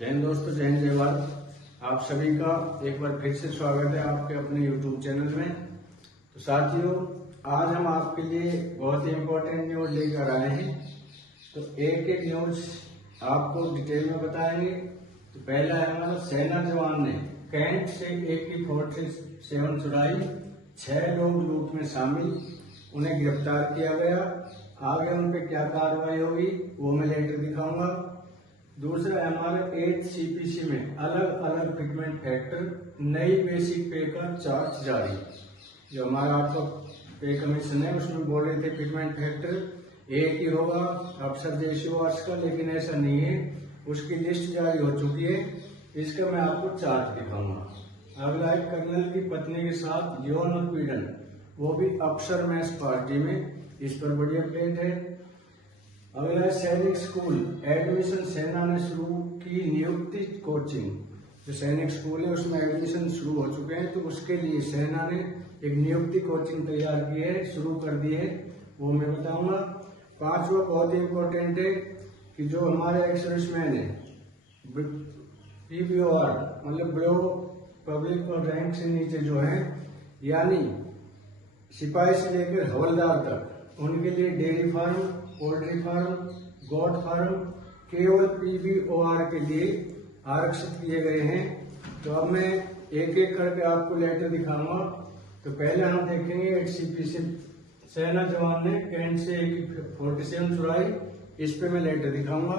जय हिंद दोस्तों, जय हिंद, जय भारत। आप सभी का एक बार फिर से स्वागत है आपके अपने YouTube चैनल में। तो साथियों, आज हम आपके लिए बहुत ही इम्पोर्टेंट न्यूज लेकर आए हैं। तो एक एक न्यूज आपको डिटेल में बताएंगे। तो पहला है हमारा, सेना जवान ने कैंट से AK-47 चुराई, 6 लोग लूट में शामिल, उन्हें गिरफ्तार किया गया। आगे उन पे क्या कार्रवाई होगी वो मैं लेटर दिखाऊंगा। दूसरा है हमारे 8 CPC में अलग अलग फिटमेंट फैक्टर, नई बेसिक पे का चार्ज जारी। जो हमारा आपका पे कमीशन है उसमें बोल रहे थे फिटमेंट फैक्टर एक ही होगा अफसर देशवास का, लेकिन ऐसा नहीं है। उसकी लिस्ट जारी हो चुकी है, इसका मैं आपको चार्ज दिखाऊंगा। अगला है कर्नल की पत्नी के साथ यौन उत्पीड़न, वो भी अफसर मैस पार्टी में, इस पर बढ़िया प्लेट है। अगला है सैनिक स्कूल एडमिशन, सेना ने शुरू की नियुक्ति कोचिंग। जो सैनिक स्कूल है उसमें एडमिशन शुरू हो चुके हैं, तो उसके लिए सेना ने एक नियुक्ति कोचिंग तैयार की है, शुरू कर दी है, वो मैं बताऊंगा। पांचवा बहुत ही इम्पोर्टेंट है कि जो हमारे एक्स सर्विसमैन है PBOR मतलब ब्यूरो पब्लिक और रैंक से नीचे जो है, यानी सिपाही से लेकर हवलदार तक, उनके लिए dairy farm, poultry farm, goat farm केवल PBOR के लिए आरक्षित किए गए हैं। तो अब मैं एक एक करके आपको लेटर दिखाऊंगा। तो पहले हम देखेंगे 8 CPC सेना जवान ने कैंट से AK-47 चुराई, इस पे मैं लेटर दिखाऊंगा।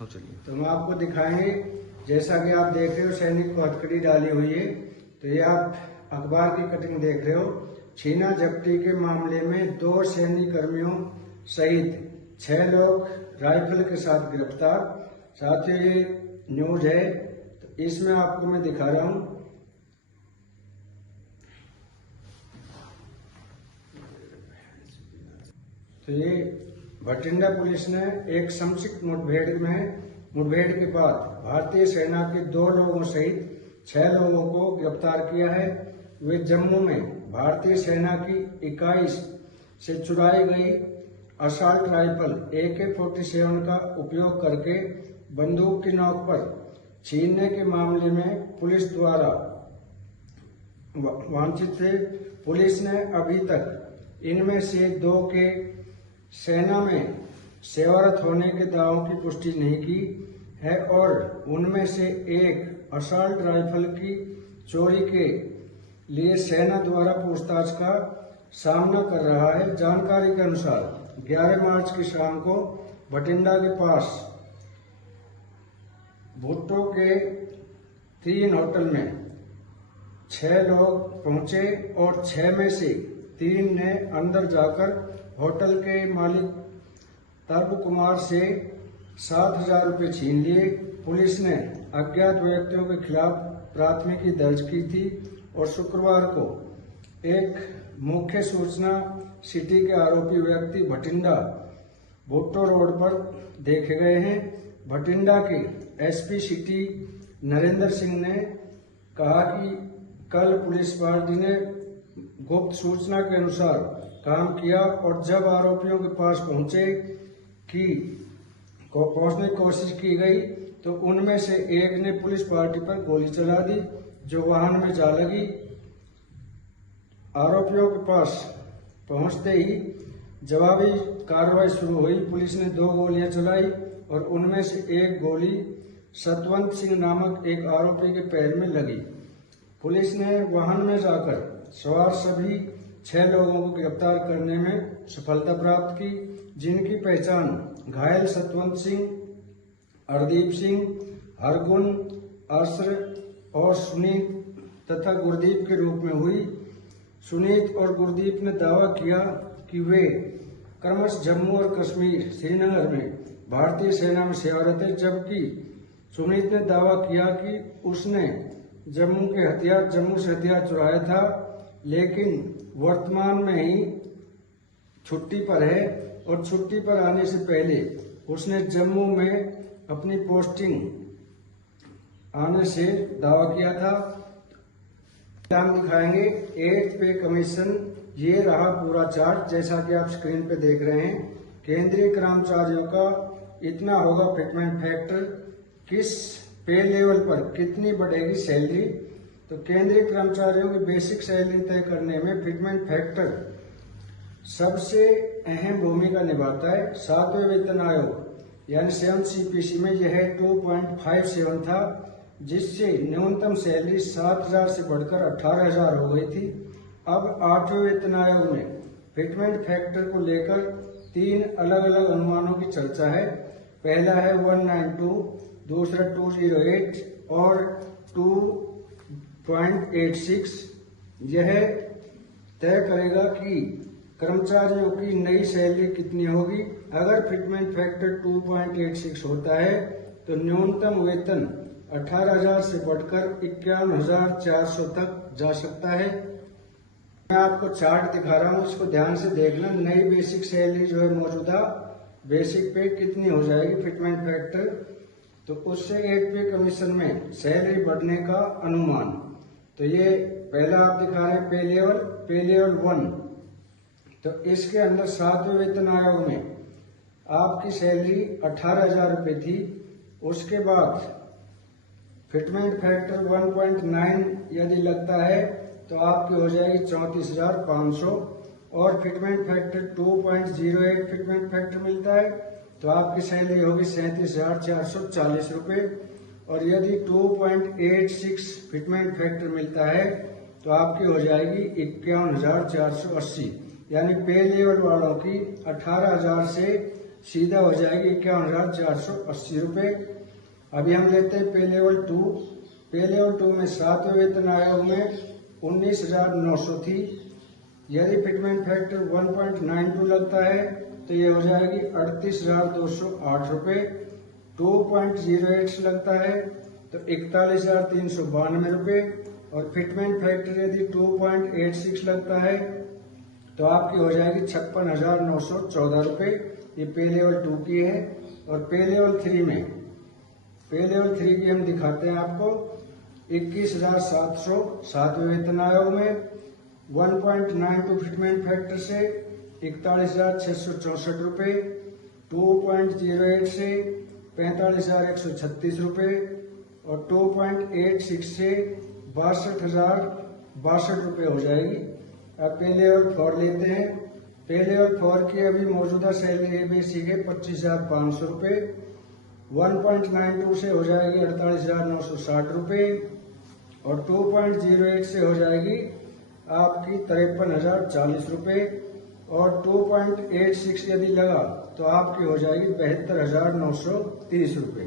चलिए, तो हम आपको दिखाएंगे। जैसा कि आप देख रहे हो सैनिक को हथकड़ी डाली हुई है। तो ये आप अखबार की कटिंग देख रहे हो। छीना झपटी के मामले में 2 सैनिक कर्मियों सहित 6 लोग राइफल के साथ गिरफ्तार। साथियों, ये न्यूज है, तो इसमें आपको मैं दिखा रहा हूं। तो ये भटिंडा पुलिस ने एक संक्षिप्त मुठभेड़ के बाद भारतीय सेना के 2 लोगों सहित 6 लोगों को गिरफ्तार किया है। वे जम्मू में भारतीय सेना की इकाई से चुराई गई असॉल्ट राइफल AK-47 का उपयोग करके बंदूक की नोक पर छीनने के मामले में पुलिस द्वारा वांछित थे। पुलिस ने अभी तक इनमें से 2 के सेना में सेवारत होने के दावों की पुष्टि नहीं की है और उनमें से एक असॉल्ट राइफल की चोरी के लिए सेना द्वारा पूछताछ का सामना कर रहा है। जानकारी के अनुसार 11 मार्च की शाम को भटिंडा के पास भुट्टो के 3 होटल में 6 लोग पहुंचे और 6 में से 3 ने अंदर जाकर होटल के मालिक तरब कुमार से 7,000 रुपये छीन लिए। पुलिस ने अज्ञात व्यक्तियों के खिलाफ प्राथमिकी दर्ज की थी और शुक्रवार को एक मुख्य सूचना सिटी के आरोपी व्यक्ति भटिंडा भुट्टो रोड पर देखे गए हैं। भटिंडा के SP सिटी नरेंद्र सिंह ने कहा कि कल पुलिस पार्टी ने गुप्त सूचना के अनुसार काम किया और जब आरोपियों के पास पहुंचने की कोशिश की गई तो उनमें से एक ने पुलिस पार्टी पर गोली चला दी, जो वाहन में जा लगी। आरोपियों के पास पहुंचते ही जवाबी कार्रवाई शुरू हुई। पुलिस ने 2 गोलियां चलाई और उनमें से एक गोली सतवंत सिंह नामक एक आरोपी के पैर में लगी। पुलिस ने वाहन में जाकर सवार सभी 6 लोगों को गिरफ्तार करने में सफलता प्राप्त की, जिनकी पहचान घायल सतवंत सिंह, हरदीप सिंह, हरगुन, असर और सुनीत तथा गुरदीप के रूप में हुई। सुनीत और गुरदीप ने दावा किया कि वे क्रमशः जम्मू और कश्मीर श्रीनगर में भारतीय सेना में सेवारत है, जबकि सुनीत ने दावा किया कि उसने जम्मू से हथियार चुराया था, लेकिन वर्तमान में ही छुट्टी पर है और छुट्टी पर आने से पहले उसने जम्मू में अपनी पोस्टिंग आने से दावा किया था। हम दिखाएंगे 8 पे कमीशन, ये रहा पूरा चार्ट जैसा कि आप स्क्रीन पे देख रहे हैं। केंद्रीय कर्मचारियों का इतना होगा फिटमेंट फैक्टर, किस पे लेवल पर कितनी बढ़ेगी सैलरी। तो केंद्रीय कर्मचारियों की बेसिक सैलरी तय करने में फिटमेंट फैक्टर सबसे अहम भूमिका निभाता है। 7वें वेतन आयोग यानी 7 CPC में यह 2.57 था, जिससे न्यूनतम सैलरी 7,000 से बढ़कर 18,000 हो गई थी। अब 8वें वेतन आयोग में फिटमेंट फैक्टर को लेकर 3 अलग अलग अनुमानों की चर्चा है। पहला है 192, दूसरा 208 और 2.86। यह तय करेगा कि कर्मचारियों की नई सैलरी कितनी होगी। अगर फिटमेंट फैक्टर 2.86 होता है तो न्यूनतम वेतन 18,000 से बढ़कर 51,400 तक जा सकता है। मैं आपको चार्ट दिखा रहा हूँ, इसको ध्यान से देखना। नई बेसिक सैलरी जो है मौजूदा बेसिक पे कितनी हो जाएगी फिटमेंट फैक्टर, तो उससे 1 पे कमीशन में सैलरी बढ़ने का अनुमान। तो ये पहला आप दिखा रहे हैं पे लेवल 1। तो इसके अंदर 7वें वेतन आयोग में आपकी सैलरी 18,000 रुपये थी। उसके बाद फिटमेंट फैक्टर 1.9 यदि लगता है तो आपकी हो जाएगी 34,500 और फिटमेंट फैक्टर 2.08 फिटमेंट फैक्टर मिलता है तो आपकी सैलरी होगी 37,440 रुपये। और यदि 2.86 फिटमेंट फैक्टर मिलता है तो आपकी हो जाएगी 51,480। यानी पे लेवल वालों की 18,000 से सीधा हो जाएगी 51,480 रुपये। अभी हम लेते हैं पे लेवल 2। पे लेवल 2 में 7वें वेतन आयोग में 19,900 थी। यदि फिटमेंट फैक्टर 1.92 लगता है तो ये हो जाएगी 38,208 रुपये। 2.08 लगता है तो 41,392 रुपये। और फिटमेंट फैक्टर यदि 2.86 लगता है तो आपकी हो जाएगी 56,914 रुपये। ये पे लेवल 2 की है। और पे लेवल 3 में पे लेवल 3 की हम दिखाते हैं आपको 21,700 7वें वेतन आयोग में 1.92 फिटमेंट फैक्टर से 41,664 रुपये। 2.08 से 45,136 रुपये और 2.86 से 62,062 रुपये हो जाएगी। अब पे लेवल 4 लेते हैं। पे लेवल 4 की अभी मौजूदा सैलरी बेसिक है 25,500 रुपये। 1.92 से हो जाएगी 48,960 रुपये और 2.08 से हो जाएगी आपकी 53,040 रुपये और 2.86 यदि लगा तो आपकी हो जाएगी 72,930 रुपये।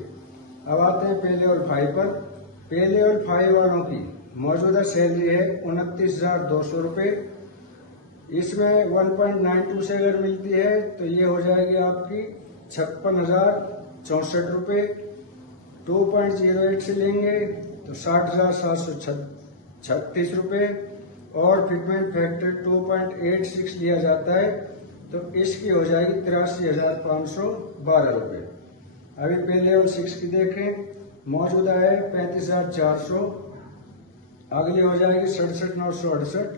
अब आते हैं पे लेवल 5 पर। पे लेवल 5 वालों की मौजूदा सैलरी है 29,200 रुपये। इसमें 1.92 से अगर मिलती है तो ये हो जाएगी आपकी 56,064 रुपये। 2.08 से लेंगे तो 60,736 रुपये और फिटमेंट फैक्टर 2.86 लिया जाता है तो इसकी हो जाएगी 83,512 रुपये। अभी पे लेवल 6 की देखें, मौजूदा है 35,400, अगली हो जाएगी 67,968।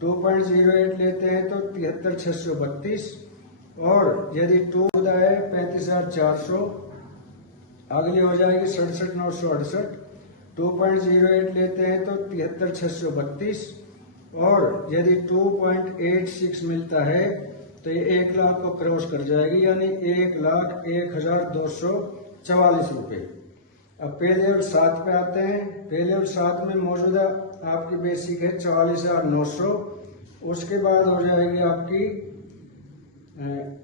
2.08 लेते हैं तो 73,632 और यदि 2 है 35,400, अगली हो जाएगी 67,968। 2.08 लेते हैं तो 73,632 और यदि 2.86 मिलता है तो ये 1 लाख को क्रॉस कर जाएगी यानी 1,01,244 रुपये। अब पे लेवल 7 पे आते हैं। पे लेवल 7 में मौजूदा आपकी बेसिक है 44,900, उसके बाद हो जाएगी आपकी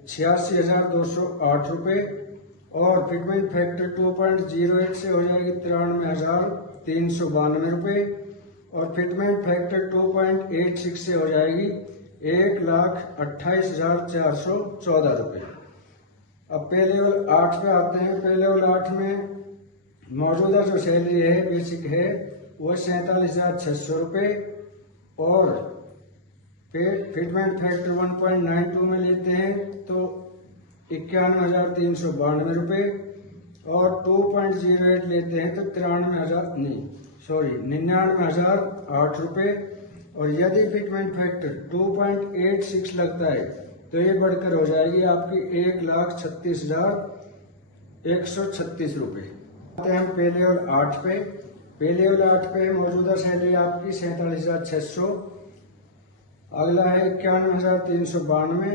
86,208 रुपये और फिटमेंट फैक्टर 2.08 से हो जाएगी 93,392 रुपये और फिटमेंट फैक्टर 2.86 से हो जाएगी 1,28,414 रुपये। अब पे लेवल 8 पे आते हैं। पे लेवल 8 में मौजूदा जो सैलरी है बेसिक है वो 47,600 रुपये और फिटमेंट फैक्टर 1.92 में लेते हैं तो 91,392 रुपये और 2.08 लेते हैं तो 99,008 रुपये और यदि फिटमेंट फैक्टर 2.86 लगता है तो ये बढ़कर हो जाएगी आपकी 1,36,136 रुपये। आते हैं पे लेवल 8 पे। पे लेवल 8 पे मौजूदा सैलरी आपकी 47,600। अगला है 91,392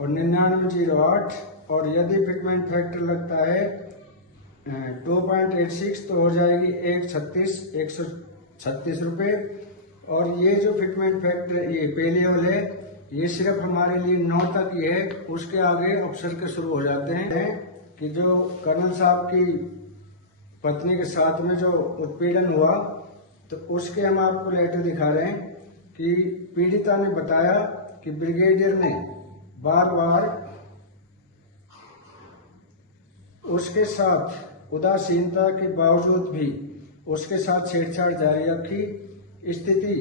और 99,08। और यदि फिटमेंट फैक्टर लगता है 2.86 तो हो जाएगी 136 रुपये। और ये जो फिटमेंट फैक्टर ये पे लेवल है ये सिर्फ हमारे लिए 9 तक ही है, उसके आगे अफसर के शुरू हो जाते हैं। कि जो कर्नल साहब की पत्नी के साथ में जो उत्पीड़न हुआ तो उसके हम आपको लेटर दिखा रहे हैं कि पीड़िता ने बताया कि ब्रिगेडियर ने बार बार उसके साथ उदासीनता के बावजूद भी उसके साथ छेड़छाड़ जारी रखी। स्थिति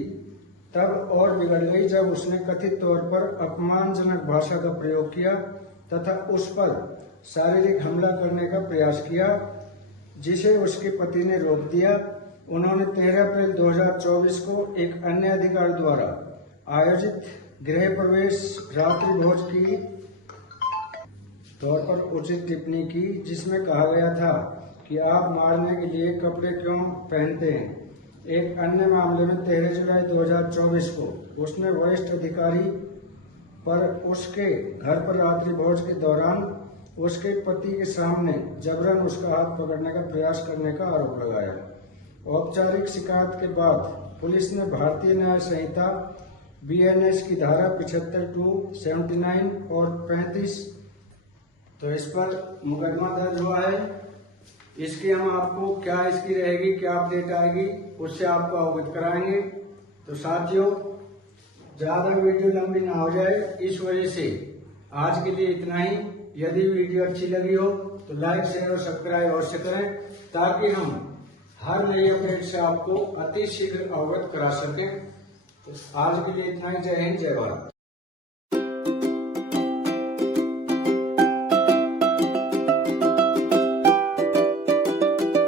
तब और बिगड़ गई जब उसने कथित तौर पर अपमानजनक भाषा का प्रयोग किया तथा उस पर शारीरिक हमला करने का प्रयास किया, जिसे उसके पति ने रोक दिया। उन्होंने 13 अप्रैल 2024 को एक अन्य अधिकारी द्वारा आयोजित गृह प्रवेश रात्रि भोज की तौर पर उचित टिप्पणी की, जिसमें कहा गया था कि आप मारने के लिए कपड़े क्यों पहनते हैं। एक अन्य मामले में 13 जुलाई 2024 को उसने वरिष्ठ अधिकारी पर उसके घर पर रात्रि भोज के दौरान उसके पति के सामने जबरन उसका हाथ पकड़ने का प्रयास करने का आरोप लगाया। औपचारिक शिकायत के बाद पुलिस ने भारतीय न्याय संहिता BNS की धारा 75(2), 79 और 35 तो इस पर मुकदमा दर्ज हुआ है। इसकी हम आपको क्या इसकी रहेगी, क्या अपडेट आएगी, उससे आपको अवगत कराएंगे। तो साथियों, ज्यादा वीडियो लंबी ना हो जाए, इस वजह से आज के लिए इतना ही। यदि वीडियो अच्छी लगी हो तो लाइक, शेयर और सब्सक्राइब अवश्य करें, ताकि हम हर नई अपडेट से आपको अति शीघ्र अवगत करा सकें। तो आज के लिए इतना ही। जय हिंद, जय भारत।